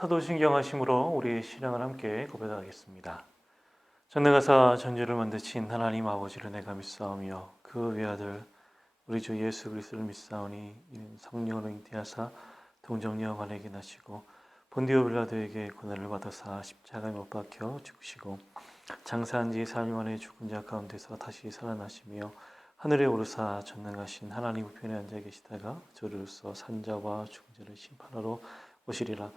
사도신경하심으로 우리의 신앙을 함께 고백하겠습니다. 전능하사 전지를 만드신 하나님 아버지를 내가 믿사오며 그 외아들 우리 주 예수 그리스도를 믿사오니 이는 성령으로 잉태하사 동정녀 관에게 나시고 본디오 빌라도에게 고난을 받아사 십자가에 못 박혀 죽으시고 장사한 지 4일 만에 죽은 자 가운데서 다시 살아나시며 하늘에 오르사 전능하신 하나님 우편에 앉아 계시다가 저로서 산자와 죽은 자를 심판하러 오시리라.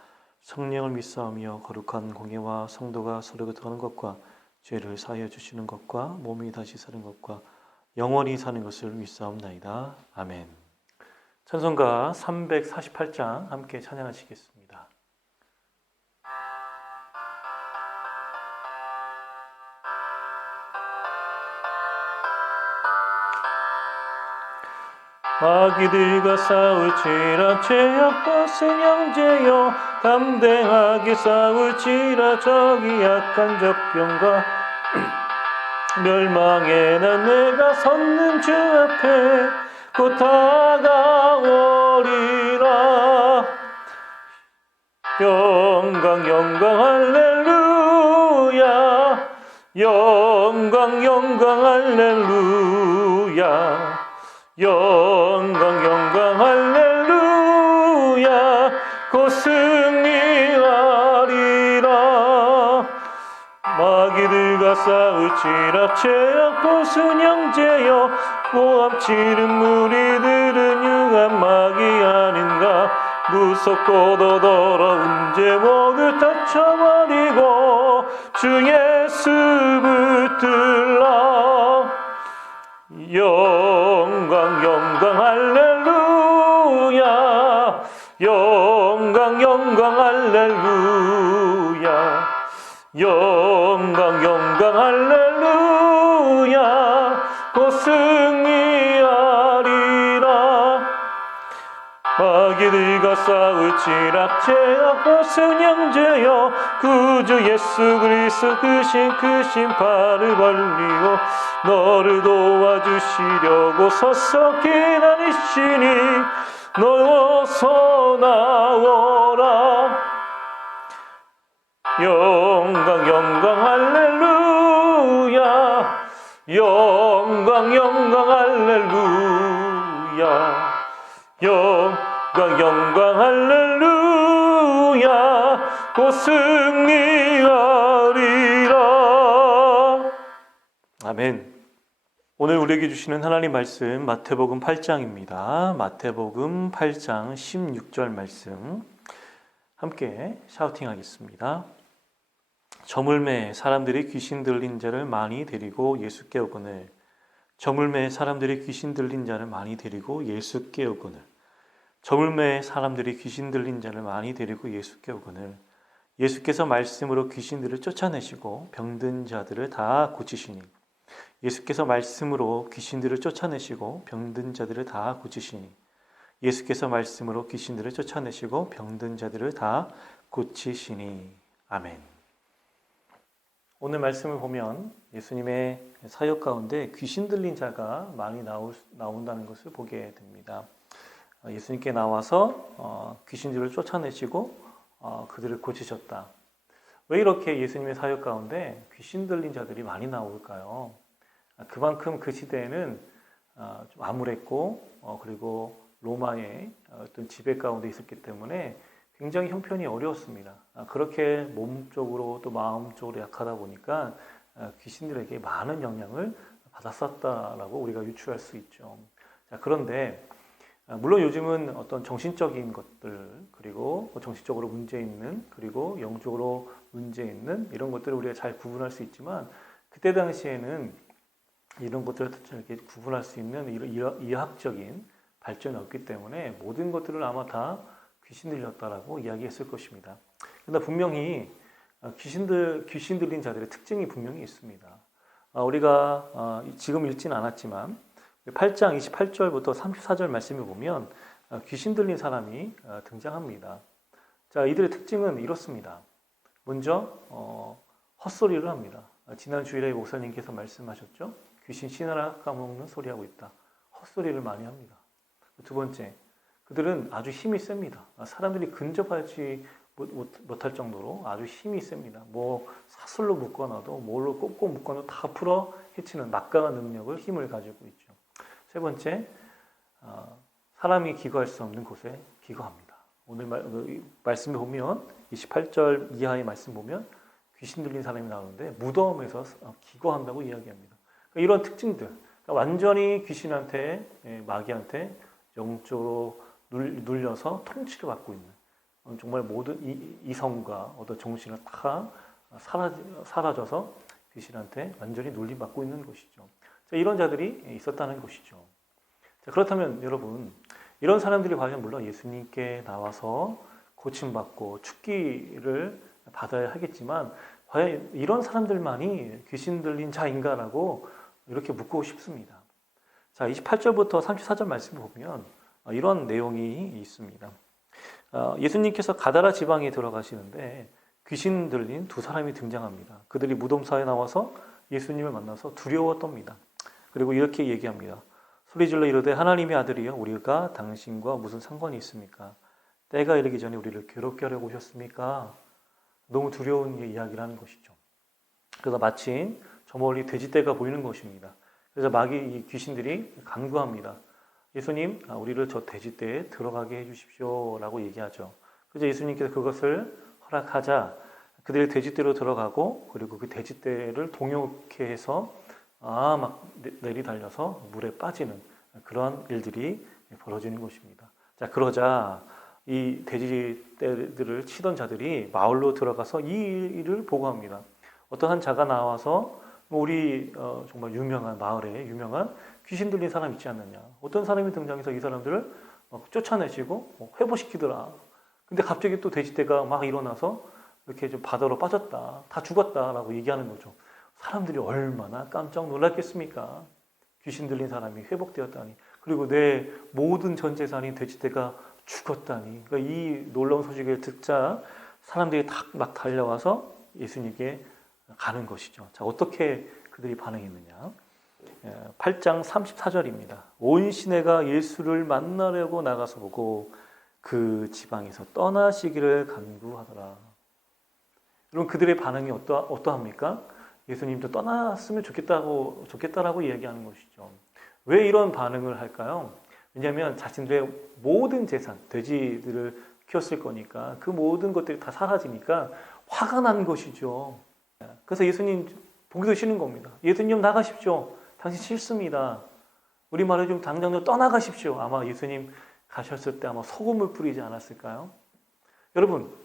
성령을 믿사오며 거룩한 공예와 성도가 서로 교통하는 것과 죄를 사하여 주시는 것과 몸이 다시 사는 것과 영원히 사는 것을 믿사옵나이다. 아멘. 찬송가 348장 함께 찬양하시겠습니다. 마귀들과 싸울지라 죄악 벗은 형제여 담대하게 싸울지라 저기 약한 적병과 멸망에는 내가 섰는 주 앞에 곧 다가오리라. 영광 영광 할렐루야 영광 영광 할렐루야 영광 영광 할렐루야 곧 승리하리라. 마귀들과 싸울지라 죄악 벗은 형제여 고함치는 무리들은 유한 마귀 아닌가. 무섭고도 더러운 제목을 다쳐버리고 주 예수 붙들라. 영광 영광 할렐루야 영광 영광 할렐루야 영광 영광 할렐루야 곧 승리하리라. 마귀들과 싸울지라 죄악 벗은 형제여 구주 예수 그리스도 그 심판을 벌리고 너를 도와주시려고 서서 기다리시니 너 어서 나오라. 영광 영광 할렐루야 영광 영광 할렐루야 영광 영광 할렐루야 곧 승리하리라. 아멘. 오늘 우리에게 주시는 하나님 말씀 마태복음 8장입니다. 마태복음 8장 16절 말씀 함께 샤우팅하겠습니다. 저물매 사람들이 귀신 들린 자를 많이 데리고 예수께 오거늘 저물매 사람들이 귀신 들린 자를 많이 데리고 예수께 오거늘 저물매 사람들이 귀신 들린 자를 많이 데리고 예수께 오거늘 예수께서 말씀으로 귀신들을 쫓아내시고 병든 자들을 다 고치시니 예수께서 말씀으로 귀신들을 쫓아내시고 병든 자들을 다 고치시니 예수께서 말씀으로 귀신들을 쫓아내시고 병든 자들을 다 고치시니. 아멘. 오늘 말씀을 보면 예수님의 사역 가운데 귀신 들린 자가 많이 나온다는 것을 보게 됩니다. 예수님께 나와서 귀신들을 쫓아내시고 그들을 고치셨다. 왜 이렇게 예수님의 사역 가운데 귀신 들린 자들이 많이 나올까요? 그만큼 그 시대에는 좀 암울했고 그리고 로마의 어떤 지배 가운데 있었기 때문에 굉장히 형편이 어려웠습니다. 그렇게 몸적으로 또 마음적으로 약하다 보니까 귀신들에게 많은 영향을 받았었다라고 우리가 유추할 수 있죠. 자, 그런데 물론 요즘은 어떤 정신적인 것들 그리고 정신적으로 문제 있는 그리고 영적으로 문제 있는 이런 것들을 우리가 잘 구분할 수 있지만 그때 당시에는 이런 것들을 이렇게 구분할 수 있는 이학적인 발전이 없기 때문에 모든 것들을 아마 다 귀신 들렸다라고 이야기했을 것입니다. 그러나 분명히 귀신 들린 자들의 특징이 분명히 있습니다. 우리가 지금 읽지는 않았지만 8장 28절부터 34절 말씀을 보면 귀신 들린 사람이 등장합니다. 자, 이들의 특징은 이렇습니다. 먼저 헛소리를 합니다. 지난 주일에 목사님께서 말씀하셨죠. 귀신 씨나라 까먹는 소리하고 있다. 헛소리를 많이 합니다. 두 번째, 그들은 아주 힘이 셉니다. 사람들이 근접하지 못할 정도로 아주 힘이 셉니다. 뭐 사슬로 묶어놔도 뭘로 꽂고 묶어놔도 다 풀어 헤치는 막강한 능력을 힘을 가지고 있죠. 세 번째, 사람이 기거할 수 없는 곳에 기거합니다. 오늘 말씀에 보면 28절 이하의 말씀 보면 귀신 들린 사람이 나오는데 무덤에서 기거한다고 이야기합니다. 그러니까 이런 특징들, 그러니까 완전히 귀신한테 마귀한테 영적으로 눌려서 통치를 받고 있는 정말 모든 이성과 어떤 정신을 다 사라져서 귀신한테 완전히 눌림받고 있는 것이죠. 자, 이런 자들이 있었다는 것이죠. 자, 그렇다면 여러분, 이런 사람들이 과연 물론 예수님께 나와서 고침받고 축기를 받아야 하겠지만 과연 이런 사람들만이 귀신 들린 자인가라고 이렇게 묻고 싶습니다. 자, 28절부터 34절 말씀을 보면 이런 내용이 있습니다. 예수님께서 가다라 지방에 들어가시는데 귀신 들린 두 사람이 등장합니다. 그들이 무덤사에 나와서 예수님을 만나서 두려워 떱니다. 그리고 이렇게 얘기합니다. 소리질러 이르되 하나님의 아들이여 우리가 당신과 무슨 상관이 있습니까? 때가 이르기 전에 우리를 괴롭게 하려고 오셨습니까? 너무 두려운 이야기를 하는 것이죠. 그래서 마침 저 멀리 돼지떼가 보이는 것입니다. 그래서 마귀 이 귀신들이 간구합니다. 예수님, 우리를 저 돼지떼에 들어가게 해주십시오 라고 얘기하죠. 그래서 예수님께서 그것을 허락하자 그들이 돼지떼로 들어가고 그리고 그 돼지떼를 동요케 해서 막 내리달려서 물에 빠지는 그러한 일들이 벌어지는 것입니다. 자, 그러자 이 돼지떼들을 치던 자들이 마을로 들어가서 이 일을 보고합니다. 어떤 한 자가 나와서 우리 정말 유명한 마을에 유명한 귀신 들린 사람 있지 않느냐. 어떤 사람이 등장해서 이 사람들을 쫓아내시고 회복시키더라. 근데 갑자기 또 돼지떼가 막 일어나서 이렇게 좀 바다로 빠졌다. 다 죽었다라고 얘기하는 거죠. 사람들이 얼마나 깜짝 놀랐겠습니까? 귀신 들린 사람이 회복되었다니. 그리고 내 모든 전 재산인 돼지떼가 죽었다니. 그러니까 이 놀라운 소식을 듣자 사람들이 막 달려와서 예수님께 가는 것이죠. 자, 어떻게 그들이 반응했느냐? 8장 34절입니다. 온 시내가 예수를 만나려고 나가서 보고 그 지방에서 떠나시기를 간구하더라. 여러분, 그들의 반응이 어떠합니까? 예수님도 떠났으면 좋겠다라고 이야기하는 것이죠. 왜 이런 반응을 할까요? 왜냐하면 자신들의 모든 재산, 돼지들을 키웠을 거니까 그 모든 것들이 다 사라지니까 화가 난 것이죠. 그래서 예수님 보기도 싫은 겁니다. 예수님 나가십시오. 당신 싫습니다. 우리 말로 좀 당장 좀 떠나가십시오. 아마 예수님 가셨을 때 아마 소금을 뿌리지 않았을까요? 여러분,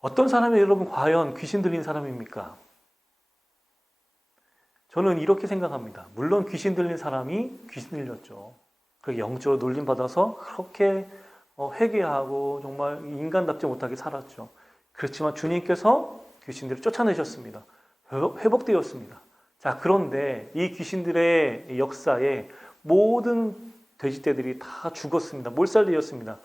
어떤 사람이 여러분 과연 귀신 들린 사람입니까? 저는 이렇게 생각합니다. 물론 귀신 들린 사람이 귀신 들렸죠. 그 영적으로 놀림 받아서 그렇게 회개하고 정말 인간답지 못하게 살았죠. 그렇지만 주님께서 귀신들을 쫓아내셨습니다. 회복되었습니다. 자, 그런데 이 귀신들의 역사에 모든 돼지떼들이 다 죽었습니다. 몰살되었습니다.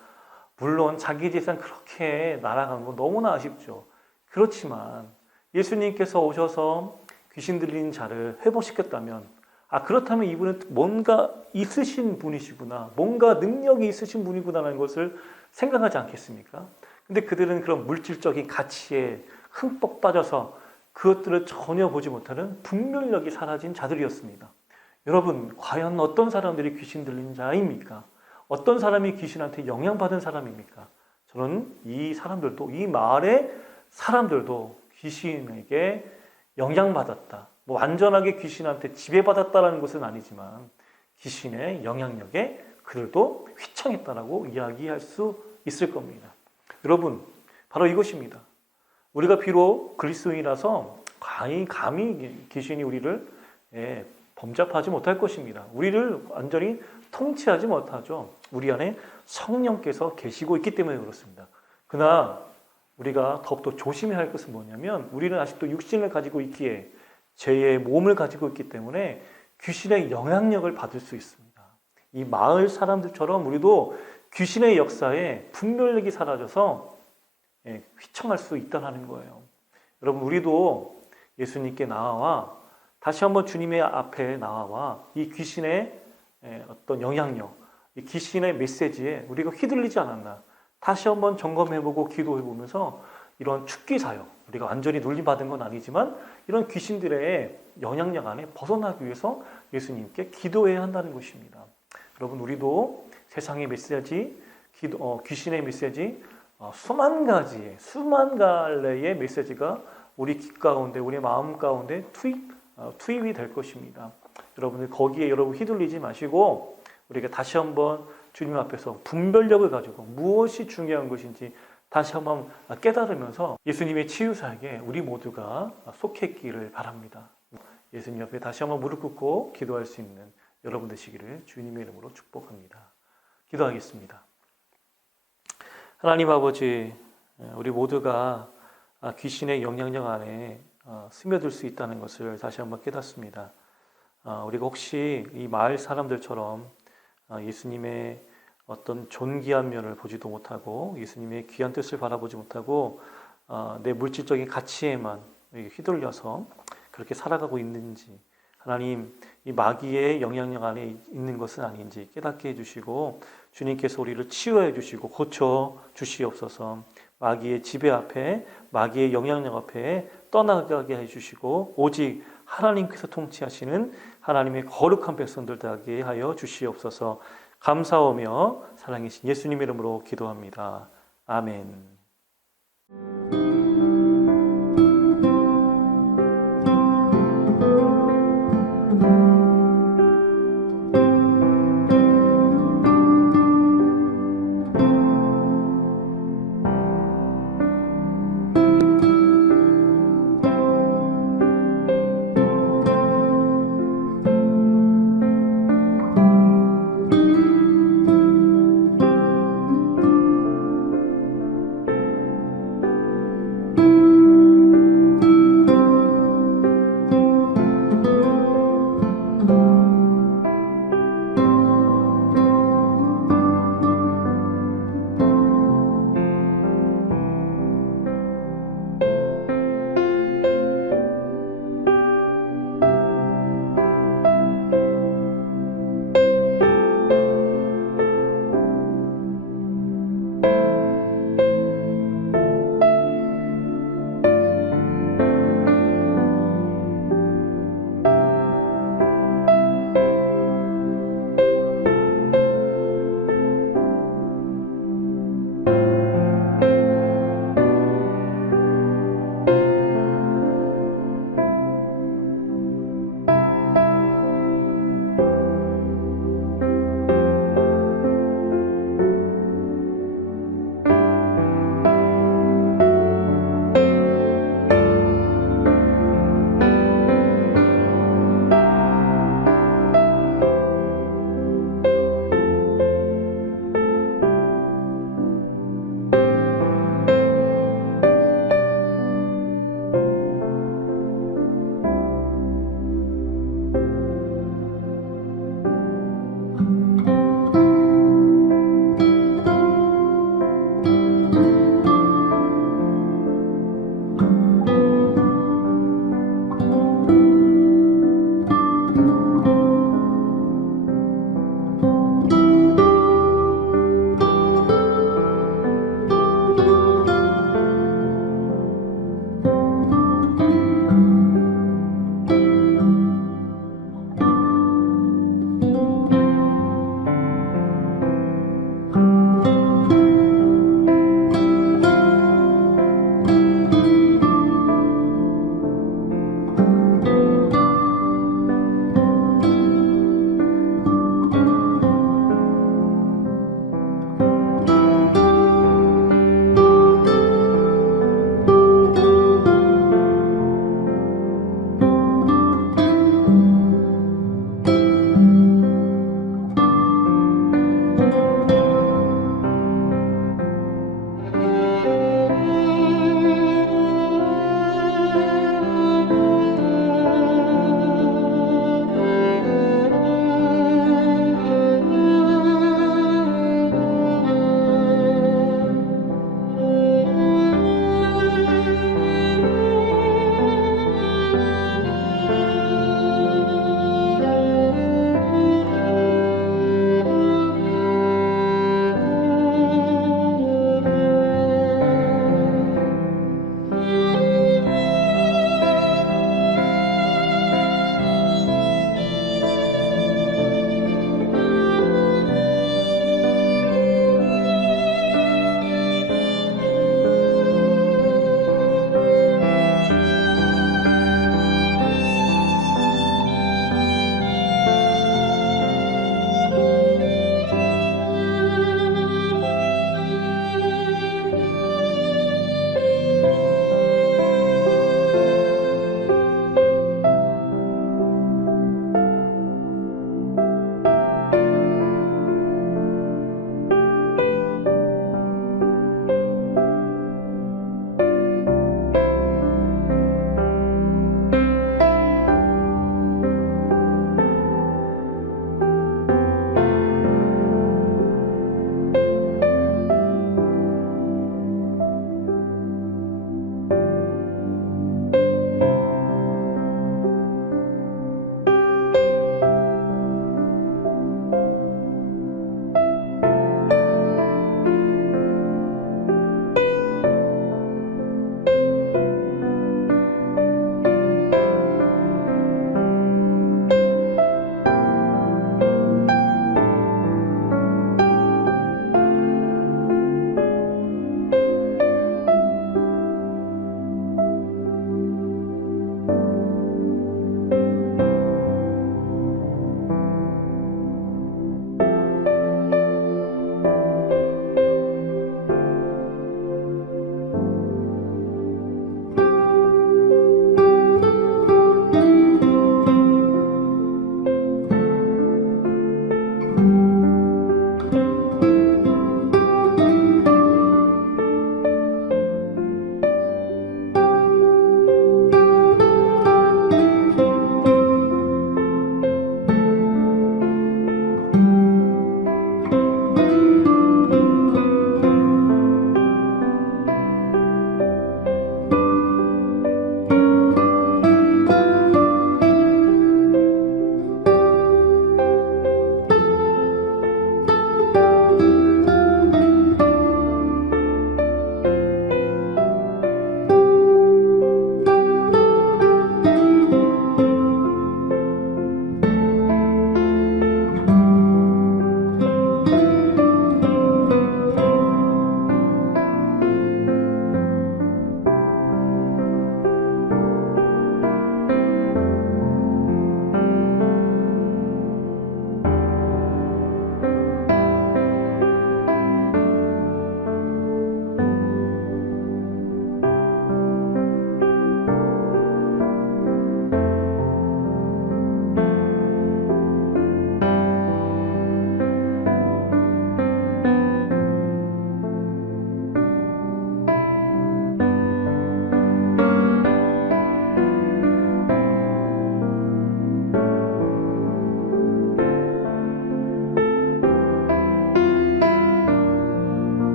물론 자기 재산 그렇게 날아간 건 너무나 아쉽죠. 그렇지만 예수님께서 오셔서 귀신 들린 자를 회복시켰다면 그렇다면 이분은 뭔가 있으신 분이시구나. 뭔가 능력이 있으신 분이구나라는 것을 생각하지 않겠습니까? 근데 그들은 그런 물질적인 가치에 흠뻑 빠져서 그것들을 전혀 보지 못하는 분별력이 사라진 자들이었습니다. 여러분, 과연 어떤 사람들이 귀신 들린 자입니까? 어떤 사람이 귀신한테 영향받은 사람입니까? 저는 이 사람들도, 이 마을의 사람들도 귀신에게 영향받았다. 뭐 완전하게 귀신한테 지배받았다라는 것은 아니지만 귀신의 영향력에 그들도 휘청했다라고 이야기할 수 있을 겁니다. 여러분, 바로 이것입니다. 우리가 비록 그리스도인이라서 감히 귀신이 우리를 범잡하지 못할 것입니다. 우리를 완전히 통치하지 못하죠. 우리 안에 성령께서 계시고 있기 때문에 그렇습니다. 그러나 우리가 더욱더 조심해야 할 것은 뭐냐면 우리는 아직도 육신을 가지고 있기에 죄의 몸을 가지고 있기 때문에 귀신의 영향력을 받을 수 있습니다. 이 마을 사람들처럼 우리도 귀신의 역사에 분별력이 사라져서 휘청할 수 있다는 거예요. 여러분, 우리도 예수님께 나와 다시 한번 주님의 앞에 나와 이 귀신의 어떤 영향력, 이 귀신의 메시지에 우리가 휘둘리지 않았나. 다시 한번 점검해보고 기도해보면서 이런 축기 사역, 우리가 완전히 눌림받은 건 아니지만 이런 귀신들의 영향력 안에 벗어나기 위해서 예수님께 기도해야 한다는 것입니다. 여러분, 우리도 세상의 메시지, 귀신의 메시지, 수만 갈래의 메시지가 우리 귀 가운데, 우리 마음 가운데 투입이 될 것입니다. 여러분들 거기에 휘둘리지 마시고 우리가 다시 한번 주님 앞에서 분별력을 가지고 무엇이 중요한 것인지 다시 한번 깨달으면서 예수님의 치유사역에 우리 모두가 속했기를 바랍니다. 예수님 옆에 다시 한번 무릎 꿇고 기도할 수 있는 여러분 되시기를 주님의 이름으로 축복합니다. 기도하겠습니다. 하나님 아버지, 우리 모두가 귀신의 영향력 안에 스며들 수 있다는 것을 다시 한번 깨닫습니다. 우리가 혹시 이 마을 사람들처럼 예수님의 어떤 존귀한 면을 보지도 못하고 예수님의 귀한 뜻을 바라보지 못하고 내 물질적인 가치에만 휘둘려서 그렇게 살아가고 있는지, 하나님, 이 마귀의 영향력 안에 있는 것은 아닌지 깨닫게 해주시고 주님께서 우리를 치유해 주시고 고쳐 주시옵소서. 마귀의 지배 앞에, 마귀의 영향력 앞에 떠나가게 해주시고 오직 하나님께서 통치하시는 하나님의 거룩한 백성들 되게 하여 주시옵소서. 감사하며 사랑이신 예수님 이름으로 기도합니다. 아멘.